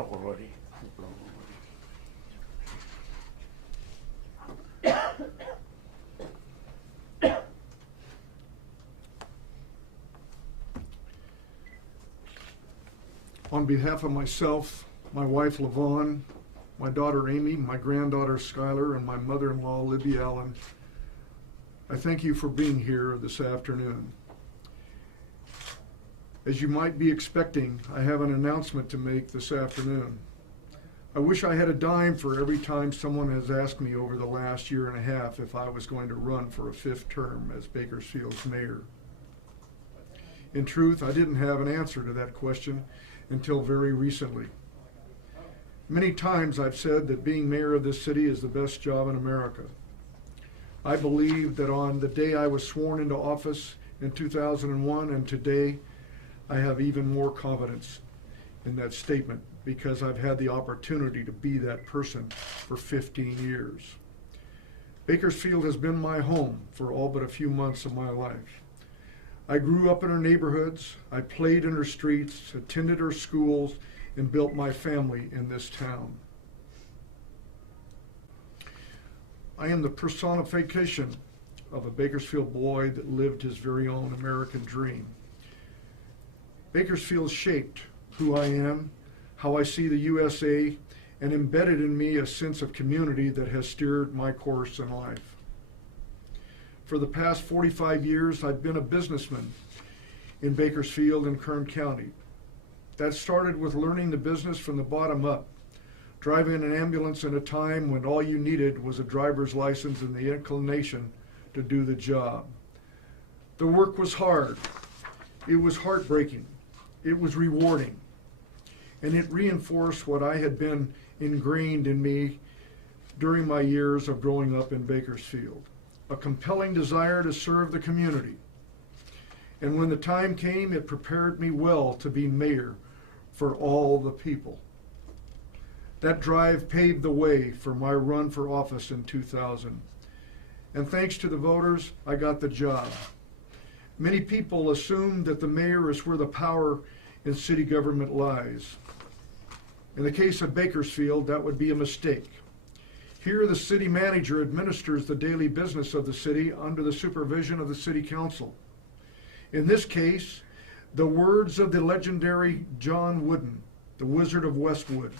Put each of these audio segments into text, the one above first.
already. On behalf of myself, my wife LaVon, my daughter Amy, my granddaughter Skylar, and my mother-in-law Libby Allen, I thank you for being here this afternoon. As you might be expecting, I have an announcement to make this afternoon. I wish I had a dime for every time someone has asked me over the last year and a half if I was going to run for a 5th term as Bakersfield's mayor. In truth, I didn't have an answer to that question until very recently. Many times I've said that being mayor of this city is the best job in America. I believe that on the day I was sworn into office in 2001 and today, I have even more confidence in that statement because I've had the opportunity to be that person for 15 years. Bakersfield has been my home for all but a few months of my life. I grew up in her neighborhoods, I played in her streets, attended her schools, and built my family in this town. I am the personification of a Bakersfield boy that lived his very own American dream. Bakersfield shaped who I am, how I see the USA, and embedded in me a sense of community that has steered my course in life. For the past 45 years, I've been a businessman in Bakersfield and Kern County. That started with learning the business from the bottom up, driving an ambulance in a time when all you needed was a driver's license and the inclination to do the job. The work was hard. It was heartbreaking. It was rewarding. And it reinforced what I had been ingrained in me during my years of growing up in Bakersfield, a compelling desire to serve the community. And when the time came, it prepared me well to be mayor for all the people. That drive paved the way for my run for office in 2000. And thanks to the voters, I got the job. Many people assume that the mayor is where the power in city government lies. In the case of Bakersfield, that would be a mistake. Here, the city manager administers the daily business of the city under the supervision of the city council. In this case, the words of the legendary John Wooden, the Wizard of Westwood,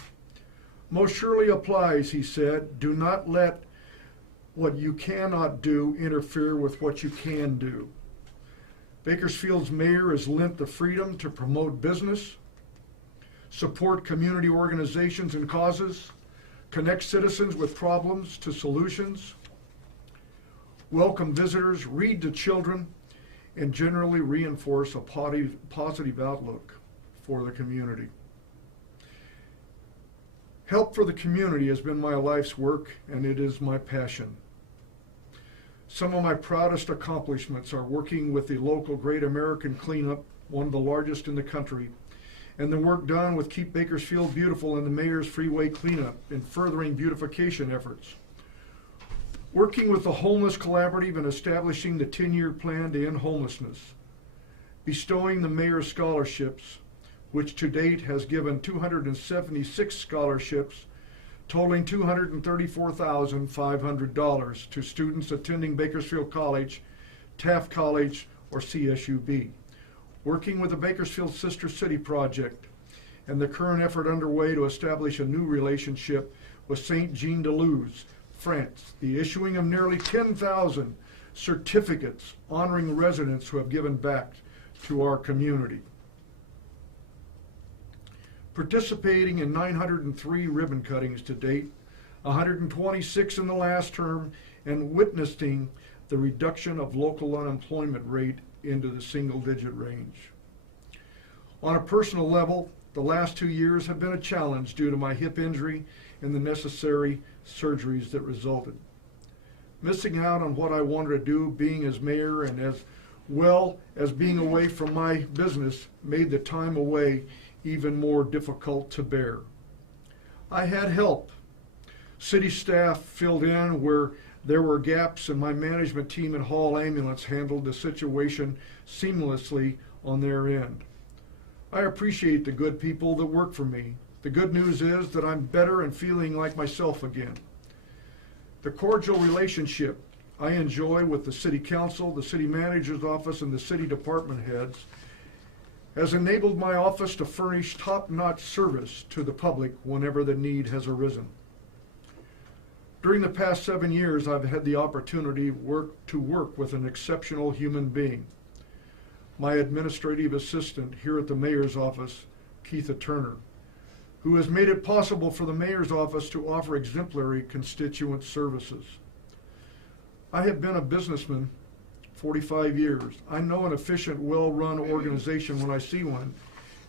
most surely applies, he said, do not let what you cannot do interfere with what you can do. Bakersfield's mayor is lent the freedom to promote business, support community organizations and causes, connect citizens with problems to solutions, welcome visitors, read to children, and generally reinforce a positive outlook for the community. Help for the community has been my life's work, and it is my passion. Some of my proudest accomplishments are working with the local Great American Cleanup, one of the largest in the country, and the work done with Keep Bakersfield Beautiful and the Mayor's Freeway Cleanup in furthering beautification efforts. Working with the Homeless Collaborative and establishing the 10-year plan to end homelessness. Bestowing the Mayor's scholarships, which to date has given 276 scholarships totaling $234,500 to students attending Bakersfield College, Taft College, or CSUB. Working with the Bakersfield Sister City Project and the current effort underway to establish a new relationship with St. Jean de Luz, France. The issuing of nearly 10,000 certificates honoring residents who have given back to our community. Participating in 903 ribbon cuttings to date, 126 in the last term, and witnessing the reduction of local unemployment rate into the single-digit range. On a personal level, the last 2 years have been a challenge due to my hip injury and the necessary surgeries that resulted. Missing out on what I wanted to do, being as mayor and as well as being away from my business, made the time away even more difficult to bear. I had help. City staff filled in where there were gaps, and my management team at Hall Ambulance handled the situation seamlessly on their end. I appreciate the good people that work for me, The good news is that I'm better and feeling like myself again. The cordial relationship I enjoy with the City Council, the City Manager's Office, and the City Department heads has enabled my office to furnish top-notch service to the public whenever the need has arisen. During the past 7 years, I've had the opportunity to work with an exceptional human being. My administrative assistant here at the Mayor's Office, Keitha Turner, who has made it possible for the Mayor's Office to offer exemplary constituent services. I have been a businessman 45 years. I know an efficient, well-run organization when I see one,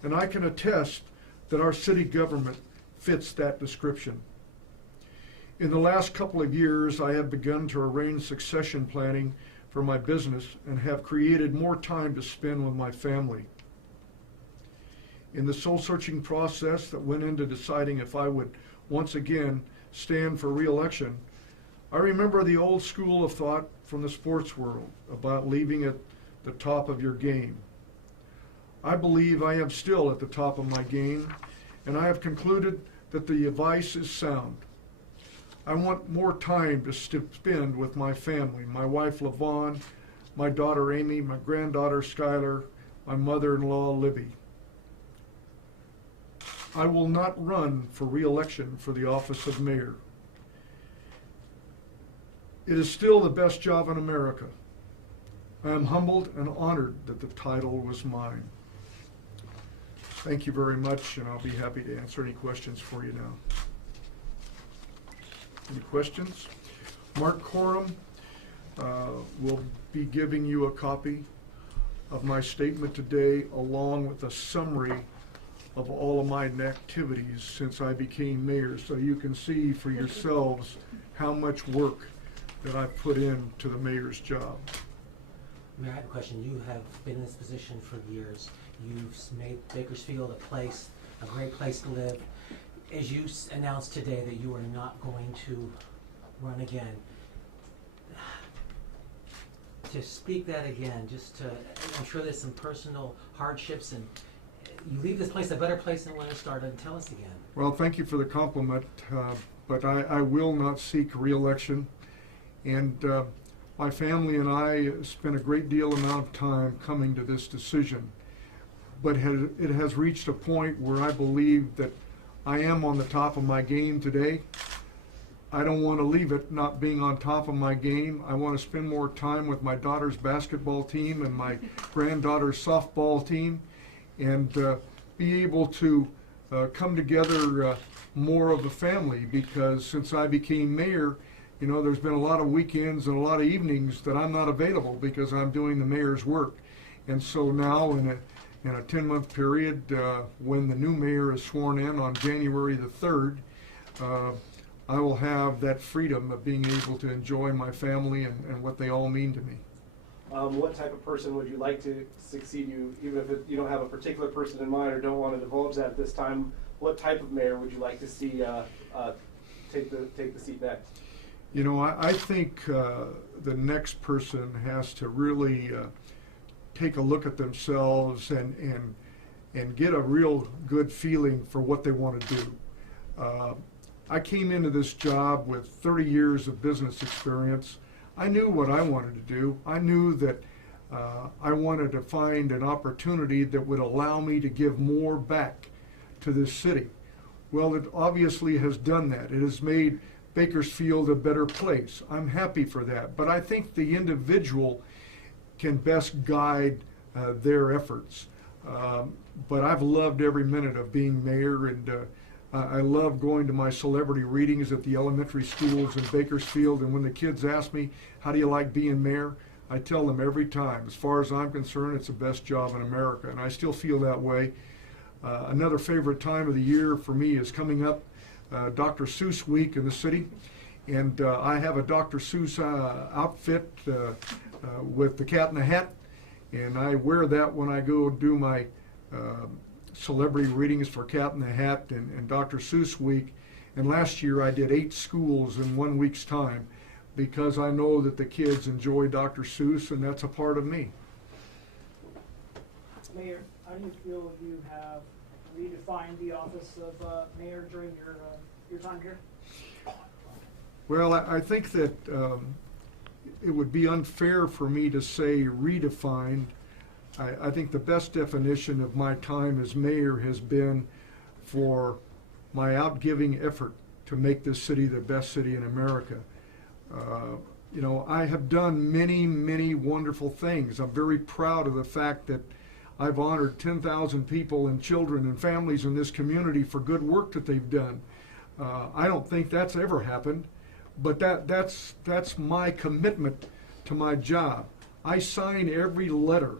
and I can attest that our city government fits that description. In the last couple of years, I have begun to arrange succession planning for my business and have created more time to spend with my family. In the soul-searching process that went into deciding if I would once again stand for re-election, I remember the old school of thought from the sports world about leaving at the top of your game. I believe I am still at the top of my game, and I have concluded that the advice is sound. I want more time to spend with my family, my wife LaVon, my daughter Amy, my granddaughter Skylar, my mother-in-law Libby. I will not run for re-election for the office of mayor. It is still the best job in America. I am humbled and honored that the title was mine. Thank you very much, and I'll be happy to answer any questions for you now. Any questions? Mark Coram will be giving you a copy of my statement today, along with a summary of all of my activities since I became mayor, so you can see for yourselves how much work that I've put into the mayor's job. Mayor, I have a question. You have been in this position for years. You've made Bakersfield a great place to live. As you announced today that you are not going to run again, to speak that again, I'm sure there's some personal hardships, and you leave this place a better place than when it started. Tell us again. Well, thank you for the compliment, but I will not seek re-election. And my family and I spent a great deal amount of time coming to this decision. But it has reached a point where I believe that I am on the top of my game today. I don't want to leave it not being on top of my game. I want to spend more time with my daughter's basketball team and my granddaughter's softball team, and be able to come together more of a family, because since I became mayor, you know, there's been a lot of weekends and a lot of evenings that I'm not available because I'm doing the mayor's work. And so now in a 10-month period, when the new mayor is sworn in on January the 3rd, I will have that freedom of being able to enjoy my family and what they all mean to me. What type of person would you like to succeed you, even if you don't have a particular person in mind or don't want to divulge that at this time? What type of mayor would you like to see take the seat next? You know, I think the next person has to really take a look at themselves and get a real good feeling for what they want to do. I came into this job with 30 years of business experience. I knew what I wanted to do. I knew that I wanted to find an opportunity that would allow me to give more back to this city. Well, it obviously has done that. It has made Bakersfield a better place. I'm happy for that. But I think the individual can best guide their efforts. But I've loved every minute of being mayor, and I love going to my celebrity readings at the elementary schools in Bakersfield. And when the kids ask me, how do you like being mayor? I tell them every time, as far as I'm concerned, it's the best job in America. And I still feel that way. Another favorite time of the year for me is coming up, Dr. Seuss Week in the city. And I have a Dr. Seuss outfit with the cat in the hat. And I wear that when I go do my celebrity readings for Cat in the Hat and Dr. Seuss Week. And last year I did 8 schools in 1 week's time, because I know that the kids enjoy Dr. Seuss, and that's a part of me. Mayor, how do you feel you have redefine the office of mayor during your time here? Well, I think that it would be unfair for me to say redefined. I think the best definition of my time as mayor has been for my outgiving effort to make this city the best city in America. You know, I have done many, many wonderful things. I'm very proud of the fact that I've honored 10,000 people and children and families in this community for good work that they've done. I don't think that's ever happened, but that's my commitment to my job. I sign every letter.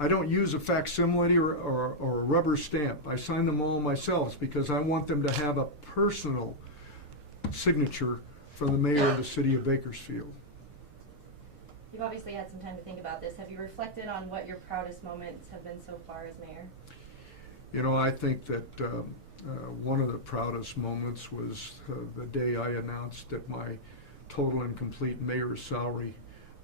I don't use a facsimile or a rubber stamp. I sign them all myself because I want them to have a personal signature from the mayor of the city of Bakersfield. You've obviously had some time to think about this. Have you reflected on what your proudest moments have been so far as mayor? You know, I think that one of the proudest moments was the day I announced that my total and complete mayor's salary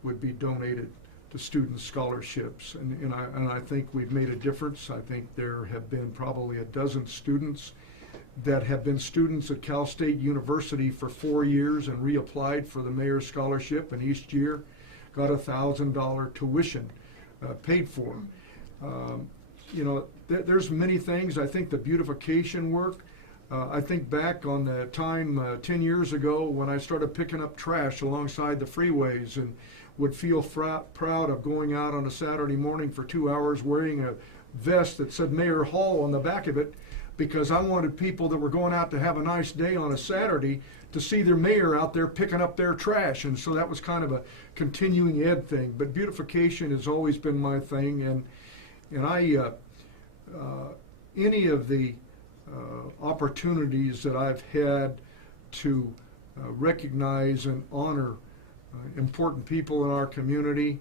would be donated to student scholarships. And I think we've made a difference. I think there have been probably a dozen students that have been students at Cal State University for 4 years and reapplied for the mayor's scholarship, and each year got $1,000 tuition paid for. You know, there's many things. I think the beautification work, I think back on the time 10 years ago when I started picking up trash alongside the freeways and would feel proud of going out on a Saturday morning for 2 hours wearing a vest that said Mayor Hall on the back of it, because I wanted people that were going out to have a nice day on a Saturday to see their mayor out there picking up their trash. And so that was kind of a continuing ed thing. But beautification has always been my thing, and I any of the opportunities that I've had to recognize and honor important people in our community,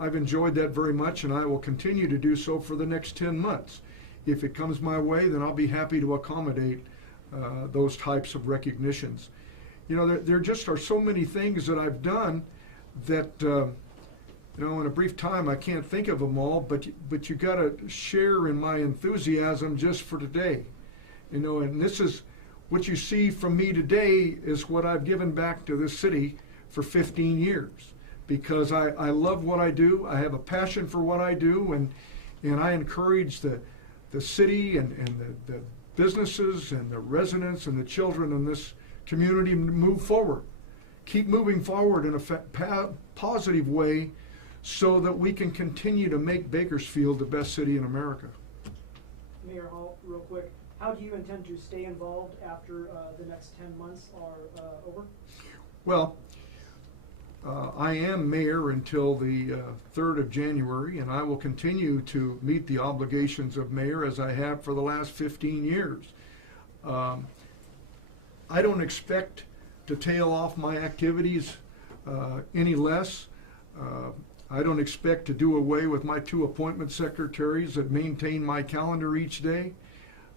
I've enjoyed that very much, and I will continue to do so for the next 10 months. If it comes my way, then I'll be happy to accommodate those types of recognitions. You know, there just are so many things that I've done that, you know, in a brief time I can't think of them all, but you got to share in my enthusiasm just for today. You know, and this is what you see from me today is what I've given back to this city for 15 years. Because I love what I do, I have a passion for what I do, and I encourage the city and the businesses and the residents and the children in this community to move forward. Keep moving forward in a positive way so that we can continue to make Bakersfield the best city in America. Mayor Hall, real quick, how do you intend to stay involved after the next 10 months are over? Well, I am mayor until the 3rd of January, and I will continue to meet the obligations of mayor as I have for the last 15 years. I don't expect to tail off my activities any less. I don't expect to do away with my 2 appointment secretaries that maintain my calendar each day.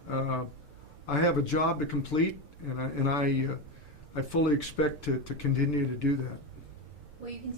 I have a job to complete, and I fully expect to continue to do that. Will you continue